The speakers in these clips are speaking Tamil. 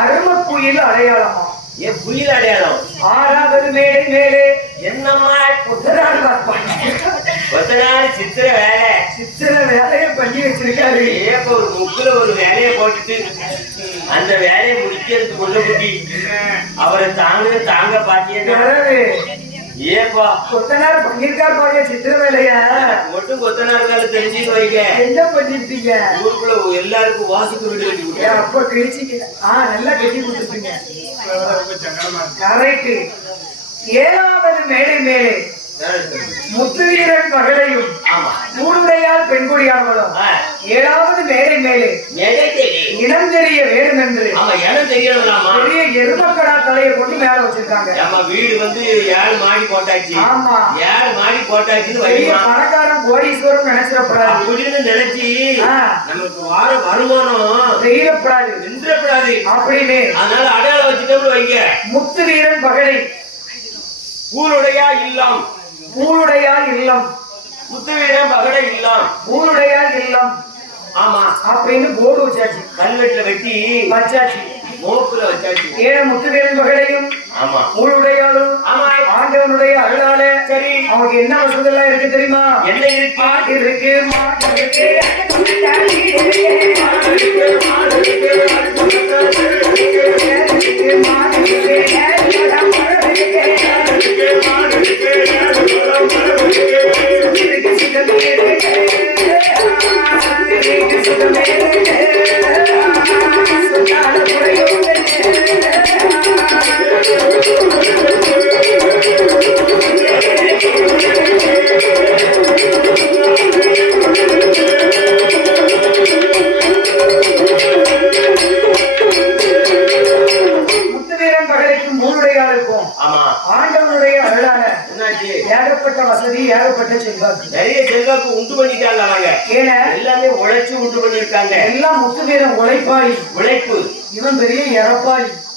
அரும குயில் அடையாளமா? என் புயல் அடையாளம். ஆறாவது மேடை மேலே. என்னம்மா புத்தரால் பார்ப்பாங்க. நாள் சித்திர வேலை. சித்திர வேலையை பண்ணி வச்சிருக்காரு. ஏப்ப ஒரு முக்குல ஒரு வேலையை போட்டுட்டு அந்த வேலையை முடிக்கிறதுக்குள்ள குட்டி. அவரை தாங்க தாங்க பாத்தீங்கன்னா ஏப்பா கொத்தனார் பண்ணிருக்காரு பாருங்க சித்திர வேலைய. மட்டும் கொத்தனார் வேலை தெரிஞ்சுட்டு வைங்க. என்ன பண்ணிருப்பீங்க ஊருக்குள்ள எல்லாருக்கும் வாசுக்கு வீடு கட்டி கொடுத்தேன் அப்ப கிழிச்சிக்க ஆ நல்லா கட்டி கொடுத்துருப்பீங்க கரெக்ட் ஏழாவது மேடை மேலே முத்துவீரன் மகளையும் ஆமா. மூடுடையால் பெண்குடியானவளும் ஆ, ஏழாவது மேலே. தெரி. இனம் தெரிய வேண்டும் என்று. ஆமா இடம் தெரியணும்லாமா பெரிய எருமக்கடா தலையை கொண்டு மேல வச்சிருக்காங்க. நம்ம வீடு வந்து ஏழு மாடி போட்டாச்சு. ஆமா. ஏழு மாடி போட்டாச்சுன்னு பெரிய பணக்காரன் கோடீஸ்வரம் நினைச்சிடப்படாது. அப்படின்னு நினைச்சு. நமக்கு வார வருமானம் தெரியப்படாது. நின்றப்படாது. அப்படின்னு அதனால அடையாளம் வச்சுட்டோம்னு வைங்க. முத்து வீரன் பகலை ஊருடையா இல்லம். ஊருடையால் இல்லம். முத்துவீரன் பகடை இல்லம். ஊருடையால் இல்லம். ஆமா. அப்படின்னு போர்டு வச்சாச்சு. கல்வெட்டுல வெட்டி வச்சாச்சு. மோப்புல வச்சாச்சு. ஏன முத்துவேலன் மகளையும் ஆமா. ஊருடையாலும் ஆமா. ஆண்டவனுடைய அருளால சரி. அவங்க என்ன வசதி எல்லாம் இருக்கு தெரியுமா? என்ன இருக்கு? பாட்டு இருக்கு மாட்டு இருக்கு. இருக்கு, மாடு இருக்கு, ஆமா. ஆண்டவனுடைய அருளால என்னாச்சு? ஏகப்பட்ட வசதி ஏகப்பட்ட செல்வாக்கு. நிறைய செல்வாக்கு உண்டு பண்ணிட்டாங்க அவங்க. ஏன? எல்லாமே உழைச்சு உண்டு பண்ணிருக்காங்க. எல்லாம் முத்துவீரன் உழைப்பாளி உழைப்பு. இவன் பெரிய இறப்பாளி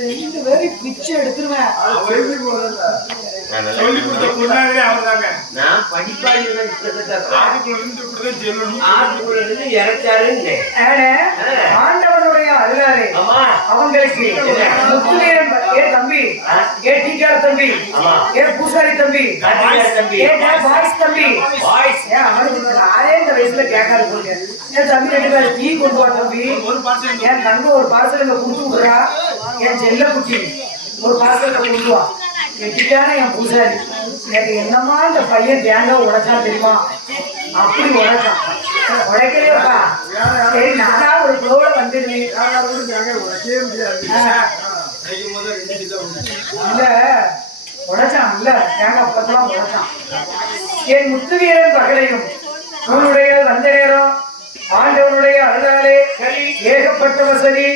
ரெண்டு பேரும் பிச்சை எடுத்துருவேன். சொல்லி கொடுத்த பொண்ணாவே அவர்தாங்க. நான் படிப்பாளி ஆட்டுக்குள்ள இருந்து இப்படிதான் சொல்லணும் இறச்சாருன்னு. ஆண்டவனுடைய அவங்களுக்கு ஏ தம்பி ஏ டீக்கார தம்பி ஆமா. ஏ பூசாரி தம்பி தம்பி. ஏ பாய்ஸ் தம்பி. வாய்ஸ் ஏன் அவனுக்கு நானே இந்த வயசுல கேட்காது போங்க என் தம்பி ரெண்டு பேரும் டீ கொண்டு வா தம்பி. ஒரு பார்சல் என் தங்க ஒரு பார்சல் இங்க கொடுத்து விடுறா? என் செல்ல குட்டி ஒரு பார்சல் கொண்டு வா. கெட்டிக்கான என் பூசாரி எனக்கு என்னமா இந்த பையன் தேங்காய் உடைச்சா தெரியுமா? அப்படி உடைச்சான் உடைக்கலையப்பா சரி நானா ஒரு குளோட வந்துடுவேன். இல்ல உடைச்சான் இல்ல. தேங்காய் பத்தெல்லாம் உடைச்சான். என் முத்துவீரன் பகலையும் உன்னுடைய வந்த நேரம் ஆண்டவனுடைய அருளாலே ஏகப்பட்ட வசதி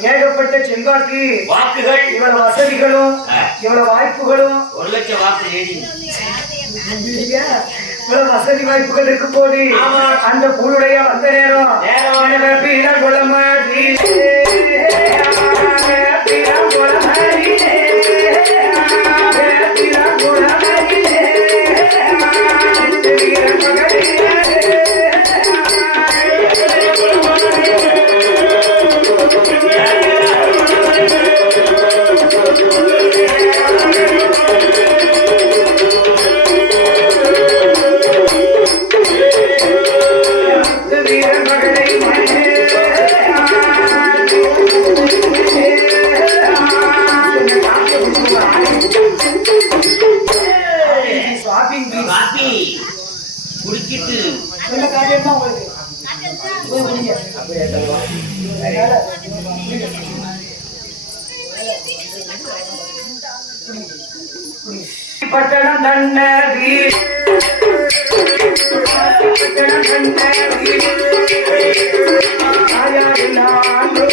ஏகப்பட்ட செல்வாக்கு வாக்குகள் இவ்வளவு வசதிகளும். இவ்வளவு வாய்ப்புகளும் ஒரு லட்சம் வாக்கு? இவ்வளவு வசதி வாய்ப்புகள் இருக்கும் போது. அந்த பூளுடைய வந்த நேரம் நேரம். கொள்ள மாட்டீரே. पटण दंड वीर पटण दंड वीर आया विलांडो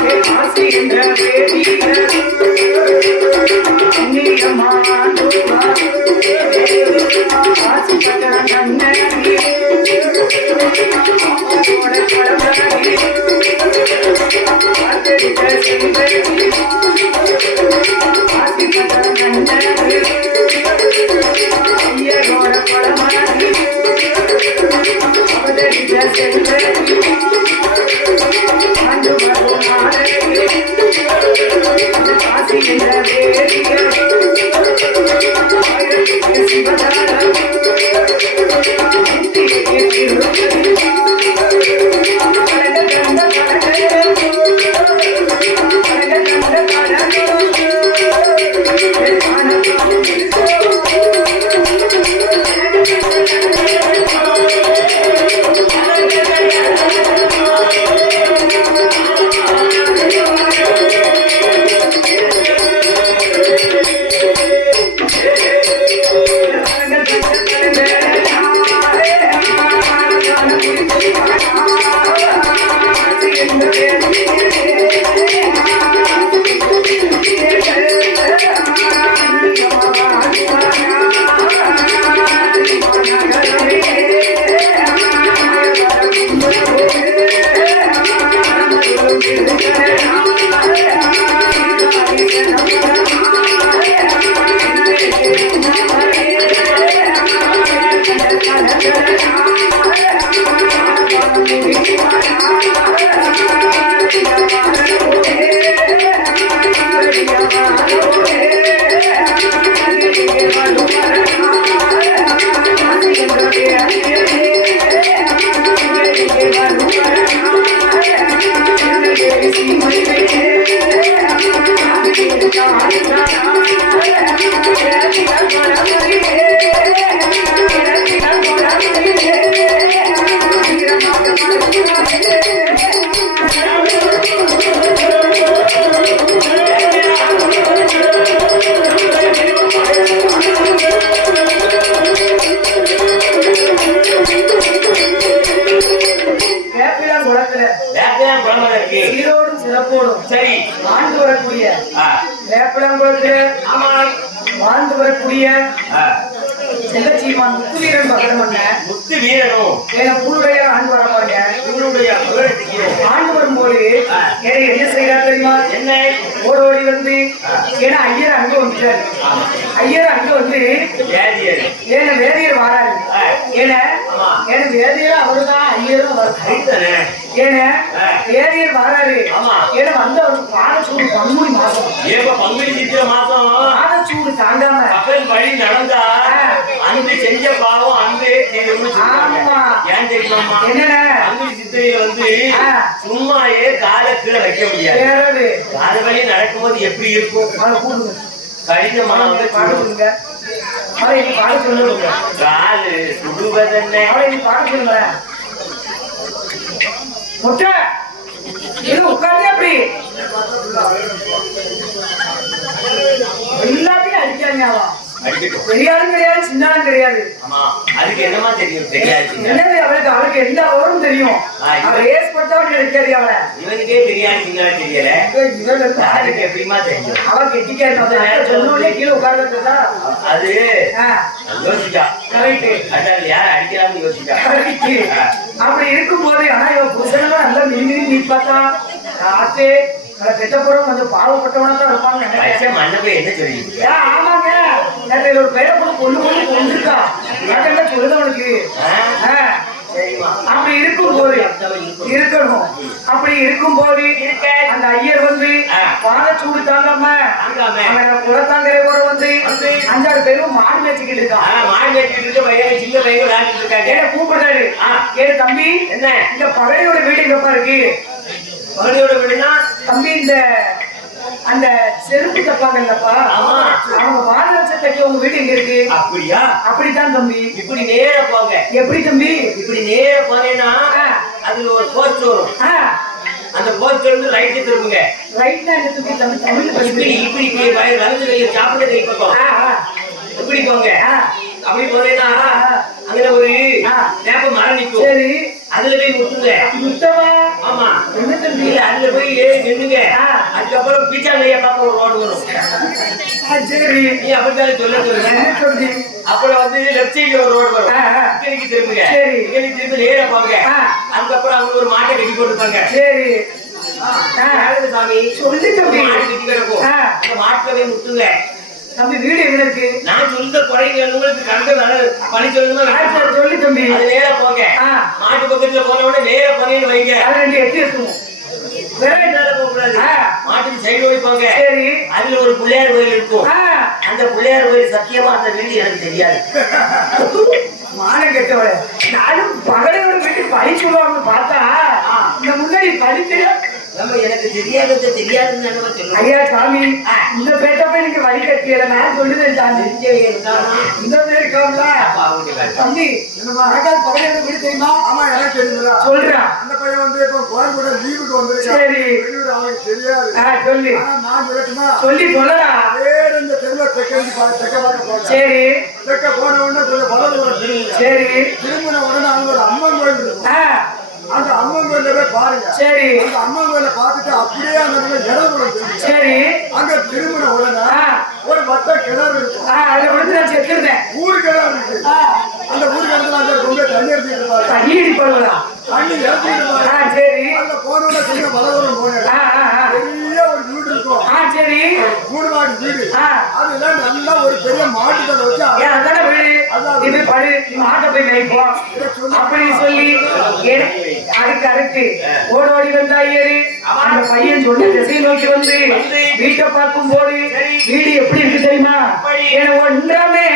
हे भासी इंद्र ஐயர் அங்க வந்துட்டாரு ஐயர் அங்க வந்து ஏன்னா வேதியர் வராரு. ஏன்னா ஏன்னா வேதியர் அவருதான் ஐயரும் ஏன்னா வேதியர் வராரு. ஆமா. ஏன்னா வந்து அவருக்கு பாடச்சூடு பங்குனி மாசம் ஏப்ப பங்குனி சித்திர மாசம் பாடச்சூடு தாங்காம. மக்கள் வழி நடந்தா அன்று செஞ்ச பாவம் அன்றே ஆமா. ஏன் தெரியுமாம்மா? என்னண்ணே பங்குனி சித்திரையில வந்து. சும்மாயே காலை கீழே வைக்க முடியாது. கால வழி நடக்கும்போது எப்படி இருக்கும்? அவரை கூடுங்க கடினமா வந்து பாட சொல்லுங்க அவரை நீ பாட சொல்லுங்க காலு சுடுவதென்ன அவரை நீ பாட சொல்லுங்க முட்டை இது உட்கார்ந்து அப்படி எல்லாத்தையும் அடிக்காங்க அவன் பெரியாரும் கிடையாது சின்னாலும் ஆமா. அதுக்கு என்னமா தெரியும்? தெரியாது என்னது அவளுக்கு? அவளுக்கு எல்லா ஓரும் தெரியும். அவள் ஏஸ் பட்டவன் கிடைக்காது அவளை. இவனுக்கே தெரியாது சின்ன தெரியல. யாருக்கு எப்படிமா தெரியும்? அவள் கெட்டிக்காரு சொன்னோடனே கீழே உட்கார்ந்துட்டா அது யோசிக்கா கரெக்ட் அதான் யார் அடிக்கலாம்னு யோசிக்கா அப்படி இருக்கும்போது ஆனா இவன் புருஷனெல்லாம் நல்லா மின்னி நீ பார்த்தா ஆத்தே கெட்டப்புறம் கொஞ்சம் பாவப்பட்டவனா தான் மண்ணை போய் என்ன சொல்லிட்டு ஏன் ஆமாங்க நேற்று ஒரு பேரை கூட கொண்டு கொண்டு கொண்டுருக்கா. யாருக்கெல்லாம் சொல்லுது அவனுக்கு. அப்படி இருக்கும்போது இருக்கணும். அப்படி இருக்கும்போது அந்த ஐயர் வந்து ஆ. பாதச்சூடு தாங்காம குளத்தாங்கரை கூட வந்து அஞ்சாறு பேரும் மாடு மேய்ச்சிக்கிட்டு இருக்கான் மாடு மேய்ச்சிட்டு இருக்க பையன் சின்ன பையன் விளையாடிட்டு இருக்காங்க. ஏன் கூப்பிடுறாரு. ஆ. ஏ தம்பி என்ன? இந்த பகடையோட வீடு எங்கப்பா இருக்கு? மகனியோட வீடுனா தம்பி இந்த அந்த செருப்பு தப்பாங்கல்லப்பா ஆமா. அவங்க பாதரட்ச தட்டி உங்க வீடு எங்க இருக்கு? அப்படியா? அப்படித்தான் தம்பி. இப்படி நேரா போங்க. எப்படி தம்பி? இப்படி நேரா போனேன்னா. அதுல ஒரு போஸ்ட் வரும். அந்த போஸ்ட் வந்து ரைட்டு திரும்புங்க ரைட்ல என்ன தம்பி. தமிழ் இப்படி இப்படி வலது கையில சாப்பிட கை பக்கம். இப்படி போங்க. அப்படி போனேன்னா. அங்க ஒரு ஆ. வேப்ப மரம் நிக்கும் சரி. அதுல போய் முட்டுங்க. முத்தவா ஆமா. என்ன தம்பி? அதுல போய் நின்னுங்க. அதுக்கப்புறம் பீச்சாங்கைய பக்கம் ஒரு ரோடு வரும். சரி. நீ அப்படித்தானே சொல்ல சொல்லுங்க அப்புறம் வந்து லெஃப்ட் சைடுல ஒரு ரோடு வரும். இங்கனைக்கு திரும்புங்க. சரி. இங்கனைக்கு திரும்பி நேரா போங்க. அதுக்கப்புறம் அவங்க ஒரு மாட்டை கட்டி போட்டுருப்பாங்க சரி. சாமி. சொல்லு தம்பி. மாடு கட்டி கிடக்கும். மாட்டுல போய் முட்டுங்க. தம்பி வீடு எங்க இருக்கு? நான் சொல்ற குறைங்க உங்களுக்கு வர பணி சொல்லணுமா? சொல்லு தம்பி. அது நேரா போங்க. மாட்டு பக்கத்துல போன உடனே நேர பண்ணின்னு வைங்க. அது ரெண்டு எட்டி ஆ. மாட்டுக்கு சைடு வைப்பாங்க சரி. அதுல ஒரு பிள்ளையார் கோயில் இருக்கும். அந்த பிள்ளையார் கோயில் சத்தியமா அந்த வீடு எனக்கு தெரியாது. மானம் கெட்டவளே. நானும் பகலையோட வீட்டுக்கு பழி சொல்லுவாங்க பார்த்தா இந்த முன்னாடி படித்து நம்ம எனக்கு தெரியாதது தெரியாதுன்னு தானே சொல்லுவோம் ஐயா சாமி இந்த பேட்டப்ப நீங்க வழி கட்டியல. நான் சொல்லுதேன் சாமி? இந்த பேர் தம்பி வீடு தெரியுமா? ஆமா எனக்கு தெரியுங்களா சொல்றான். அந்த பையன் வந்து இப்போ கோயம்புத்தூர் லீவுக்கு வந்திருக்கான். சரி. அவனுக்கு தெரியாது. சொல்லி. நான் சொல்லட்டுமா? சொல்லி சொல்லடா. வேற இந்த தெருவில் தெக்க தெக்க பார்க்க போறேன். சரி. தெக்க போன உடனே வலது சரி. திரும்பின உடனே அங்க ஒரு அம்மன் கோயில் இருக்கும். ஆ. அந்த அம்மன் கோயில பாருங்க. சரி. அந்த அம்மன் கோயில பார்த்துட்டு அப்படியே அந்த திரும்புங்க சரி. அங்க திரும்பின உடனே ஒரு வட்ட கிணறு இருக்கும். அதுல விழுந்து நான் செத்துருந்தேன் ஊரு கிணறு இருக்கு அந்த ஊரு கிணத்துல அங்க கொண்டு தண்ணி இருப்பாங்க. தண்ணி அடிப்படுவதா தண்ணி இருப்பாங்க. சரி. அதுல போன உடனே கொஞ்சம் வலதுபுறம் போனேன். பெரிய ஒரு வீடு இருக்கும். சரி. மூணு மாடி வீடு நல்லா ஒரு பெரிய மாட்டுக்கல் வச்சு அதானே வீடு? போய் படு நீ மாட்ட போய் மேய்ப்போம். அப்படி சொல்லி அதுக்கு அடுத்து ஓடி ஓடி வந்தா ஏறு. அந்த பையன் சொன்ன திசை நோக்கி வந்து வீட்டை பார்க்கும் போது வீடு எப்படி இருக்கு தெரியுமா? என ஒன்றாமே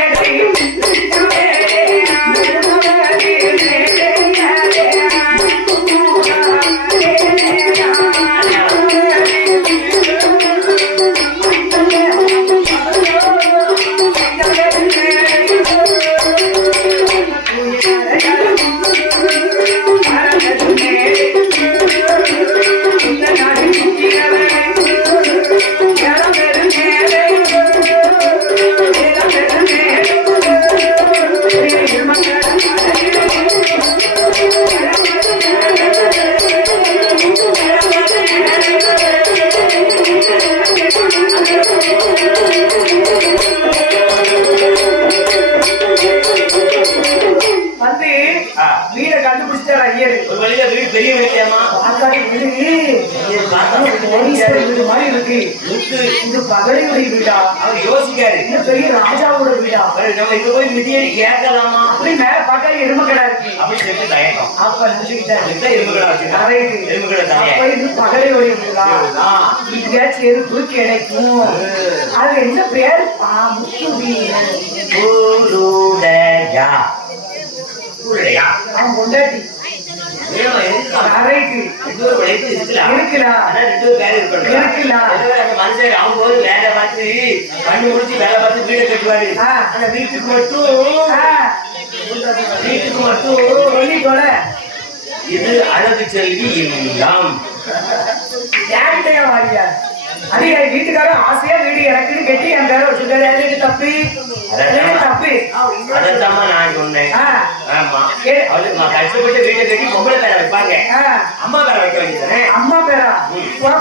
வீடு மாதிரி இருக்கு. முத்து இது பகடையுடைய வீடா. அவர் யோசிக்காரு. இது பெரிய ராஜாவோட வீடா. நம்ம இங்க போய் மிதியடி கேட்கலாமா? அப்படி மேல பார்த்தா எருமக்கடா இருக்கு. அப்படின்னு சொல்லி தயக்கம். அப்ப நினைச்சுக்கிட்டாரு இதுதான் எலும்புகளா வச்சிருக்காங்க கரைக்கு. எலும்புகளை அப்ப தனியா. இது பகடையுடைய வீடா. ஆ. இங்க செருப்பு கிடைக்கும். அது என்ன பேர்? ஆ, முத்துவி. பூலுடையா. பூலுடையா? அவன் மனுஷன் அவங்க போது வேலை பார்த்து கண்ணு முடிச்சு வேலை பார்த்து வீடை கட்டுவாரு. அந்த வீட்டுக்கு மட்டும் வீட்டுக்கு மட்டும் இது அழகு செல்வி இல்லம். யார்கிட்டயா வாரியா? அது என் வீட்டுக்காரர் ஆசையா வீடு எனக்குன்னு கட்டி என் பேரை எனக்கு தப்பு? தப்பு? அதைத்தாம்மா நான் சொன்னேன் ஆமா. கஷ்டப்பட்டு வீட்டை கட்டி பொம்பளை பேரை வைப்பாங்க. அம்மா பேரை வைக்க வேண்டியதானே? அம்மா பேரா?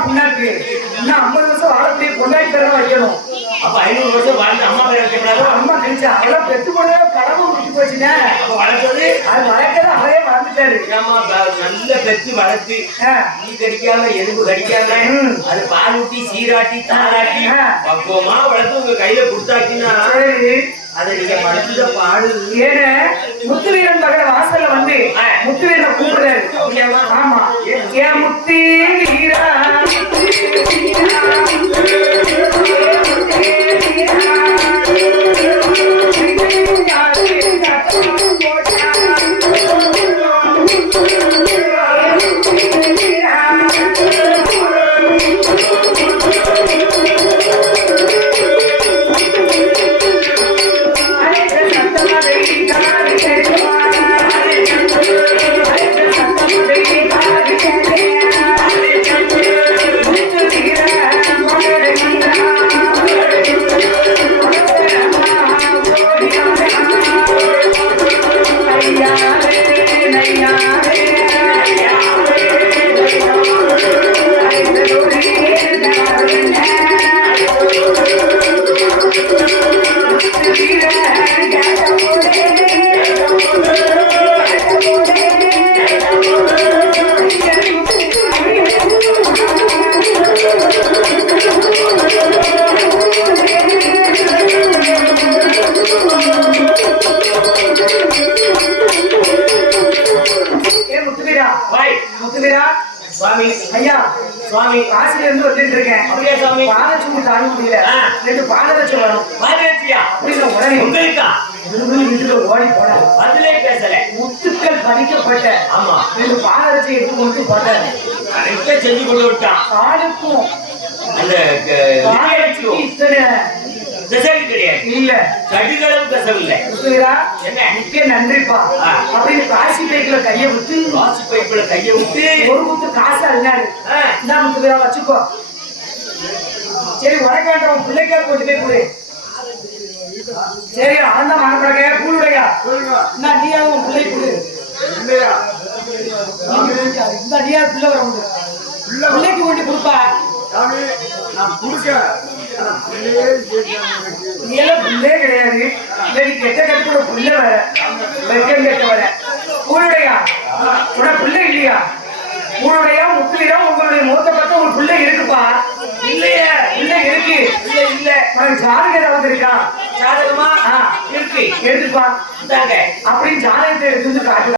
புண்ணாக்கு இன்னும் ஐம்பது வருஷம் வாழக்கூடிய பொண்டாட்டி பேரை வைக்கணும். அப்ப ஐநூறு வருஷம் வாழ்ந்து அம்மா பேரை வைக்கப்படாதோ அம்மா கழிச்சா அவளை பெத்து போட முடிச்சு போச்சுன்னா வளர்த்தது அது வளர்க்கதான் அவரே மறந்துட்டாரு ஏம்மா, ப- நல்ல பெத்து வளர்த்து ஈ கடிக்காம எலும்பு கடிக்காம. அது பாலூட்டி சீராட்டி தாராட்டி. பக்குவமா வளர்த்து உங்க கையில கொடுத்தாச்சுன்னா சரி அதை நீங்க படுத்துத பாடு ஏன்னு முத்துவீரன் மகன வாசல்ல வந்து. முத்துவீரனை கூப்பிடுறாரு? ஆமா ஏன் முத்தி வீரா பதிக்கப்பட்ட ஆமா. ரெண்டு பாதரட்சம் எடுத்து கொண்டு போட்டேன் கரெக்டா செஞ்சு கொண்டு விட்டான் காலுக்கும் அந்த இத்தனை திசைகள் கிடையாது. இல்ல. கடுகளும் கசவில்லை கிருஷ்ணகிரா என்ன? மிக்க நன்றிப்பா. அப்படின்னு காசி பைக்குல கைய விட்டு வாசி பைப்புல கைய விட்டு. ஒரு முத்து காசு அல்லாரு இந்த முத்துக்கிறா வச்சுக்கோ. சரி உனக்கு வேண்டாம் பிள்ளைக்கா கொண்டு போய் கொடு. சரி ஆனந்த மனப்படங்க கூடுடையா? சொல்லுங்க இந்த நீயா உன் பிள்ளை கொடு. இல்லையா? இந்த பிள்ளை வர உண்டு. பிள்ளை பிள்ளைக்கு கொண்டு கொடுப்பா. சாமி நான் கொடுக்க பிள்ளையே கிடையாது. இல்லை கெட்ட கட்டு கூட பிள்ளை வேற. வெக்கம் கெட்ட வர கூடுடையா உன பிள்ளை இல்லையா? உன்னுடைய முத்துலியா உங்களுடைய மூத்த பக்கம் ஒரு பிள்ளை இருக்குப்பா. இல்லையே பிள்ளை இருக்கு. இல்ல இல்ல. உனக்கு ஜாதகம் ஏதாவது இருக்கா ஜாதகமா? இருக்கு. எடுத்துப்பா அப்படின்னு ஜாதகத்தை எடுத்து காட்டு